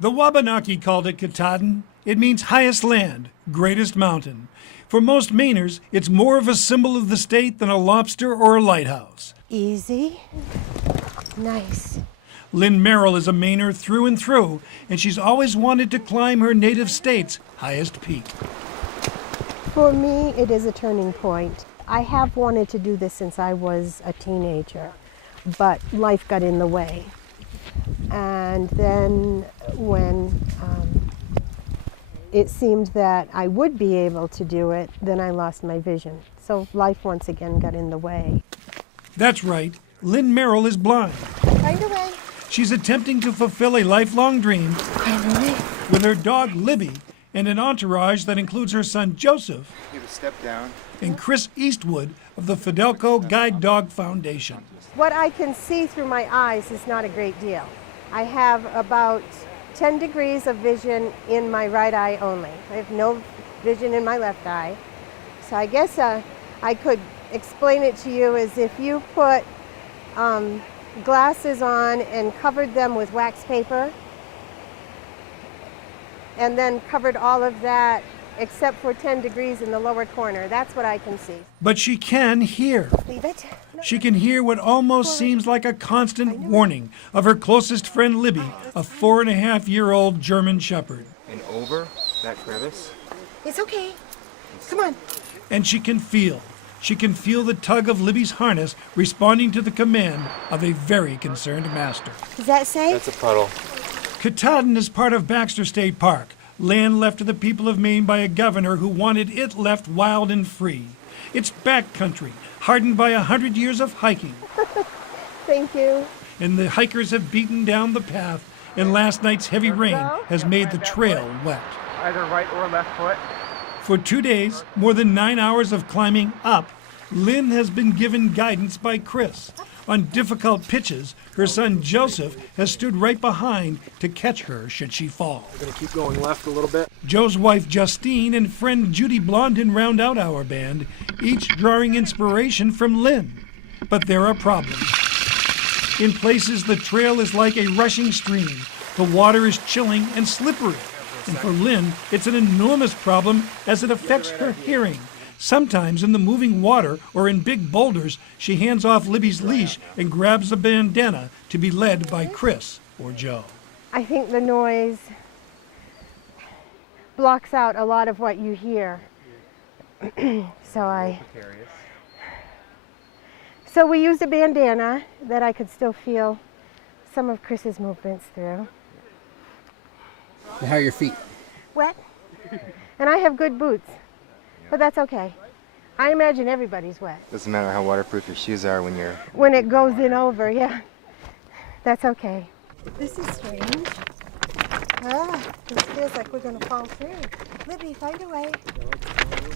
The Wabanaki called it Katahdin. It means highest land, greatest mountain. For most Mainers, it's more of a symbol of the state than a lobster or a lighthouse. Easy. Nice. Lynn Merrill is a Mainer through and through, and she's always wanted to climb her native state's highest peak. For me, it is a turning point. I have wanted to do this since I was a teenager, but life got in the way. And then when it seemed that I would be able to do it, then I lost my vision. So life once again got in the way. That's right. Lynn Merrill is blind. Find a way. She's attempting to fulfill a lifelong dream with her dog Libby and an entourage that includes her son Joseph Give a step down. and Chris Eastwood of the Fidelco Guide Dog Foundation. What I can see through my eyes is not a great deal. I have about 10 degrees of vision in my right eye only. I have no vision in my left eye. So I guess I could explain it to you as if you put glasses on and covered them with wax paper, and then covered all of that except for 10 degrees in the lower corner. That's what I can see. But she can hear. Leave it. No. She can hear what almost seems like a constant warning of her closest friend Libby, a 4.5-year-old German Shepherd. And over that crevice. It's okay. Come on. And she can feel the tug of Libby's harness responding to the command of a very concerned master. Is that safe? That's a puddle. Katahdin is part of Baxter State Park, land left to the people of Maine by a governor who wanted it left wild and free. It's backcountry, hardened by 100 years of hiking. Thank you. And the hikers have beaten down the path, and last night's heavy rain has made the trail wet. Either right or left foot. For 2 days, more than 9 hours of climbing up, Lynn has been given guidance by Chris. On difficult pitches, her son Joseph has stood right behind to catch her should she fall. We're going to keep going left a little bit. Joe's wife Justine and friend Judy Blondin round out our band, each drawing inspiration from Lynn. But there are problems. In places, the trail is like a rushing stream. The water is chilling and slippery. And for Lynn, it's an enormous problem as it affects her hearing. Sometimes in the moving water or in big boulders, she hands off Libby's leash and grabs a bandana to be led by Chris or Joe. I think the noise blocks out a lot of what you hear. So we used a bandana that I could still feel some of Chris's movements through. How are your feet? Wet. And I have good boots. But that's okay. I imagine everybody's wet. Doesn't matter how waterproof your shoes are when it goes in over, yeah. That's okay. This is strange. This feels like we're gonna fall through. Libby, find a way.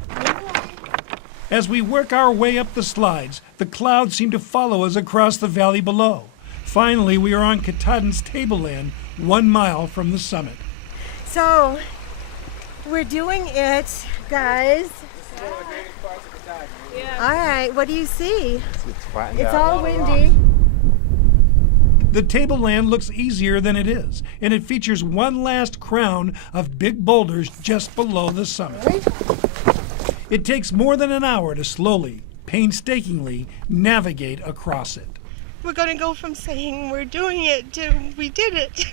Find a way. As we work our way up the slides, the clouds seem to follow us across the valley below. Finally, we are on Katahdin's tableland, 1 mile from the summit. So, we're doing it, guys. All right, what do you see? It's all windy. The tableland looks easier than it is, and it features one last crown of big boulders just below the summit. It takes more than an hour to slowly, painstakingly navigate across it. We're going to go from saying we're doing it to we did it.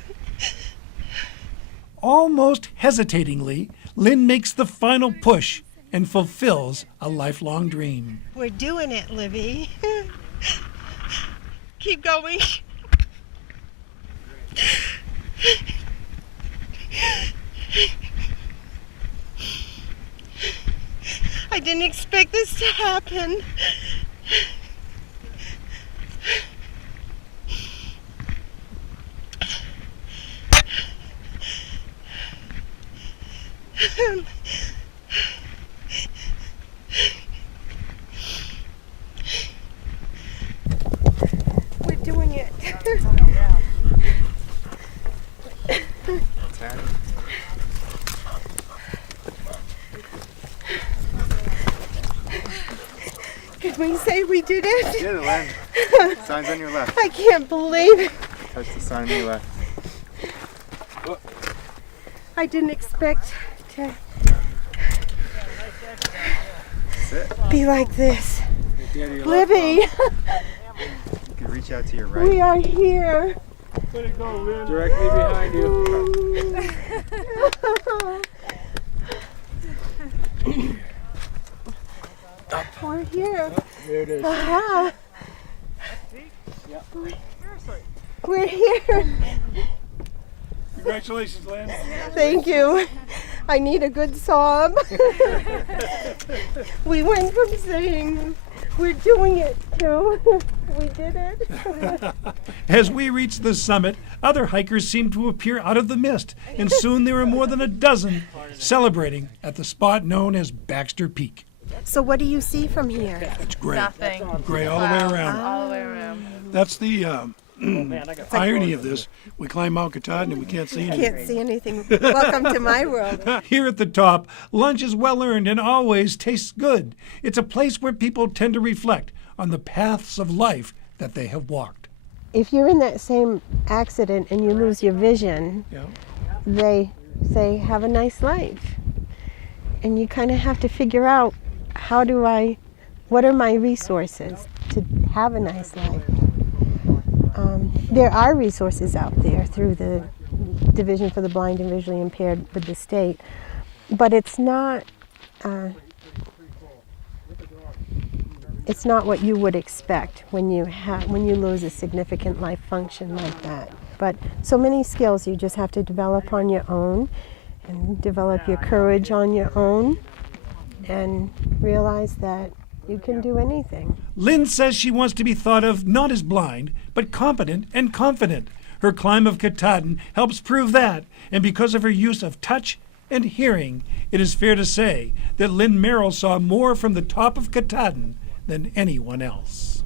Almost hesitatingly, Lynn makes the final push and fulfills a lifelong dream. We're doing it, Libby. Keep going. I didn't expect this to happen. We're doing it. Can we say we did it? Yeah, the land. Sign's on your left. I can't believe it. Touch the sign on your left. I didn't expect to be like this. Libby, You can reach out to your right. we are here. Directly behind you. We're here. There it is. Aha. We're here. Congratulations, Lynn. Thank you. I need a good sob. We went from saying we're doing it to we did it. As we reached the summit, other hikers seemed to appear out of the mist, and soon there were more than a dozen celebrating at the spot known as Baxter Peak. So what do you see from here? It's gray. Nothing. Gray all the way around. All the way around. That's the irony of this. We climb Mount Katahdin and we can't see anything. Can't see anything. Welcome to my world. Here at the top, lunch is well earned and always tastes good. It's a place where people tend to reflect on the paths of life that they have walked. If you're in that same accident and you lose your vision, Yeah. they say have a nice life. And you kind of have to figure out what are my resources to have a nice life. There are resources out there through the Division for the Blind and Visually Impaired with the state, but it's not what you would expect when you lose a significant life function like that. But so many skills you just have to develop on your own, and develop your courage on your own, and realize that you can do anything. Lynn says she wants to be thought of not as blind, but competent and confident. Her climb of Katahdin helps prove that, and because of her use of touch and hearing, it is fair to say that Lynn Merrill saw more from the top of Katahdin than anyone else.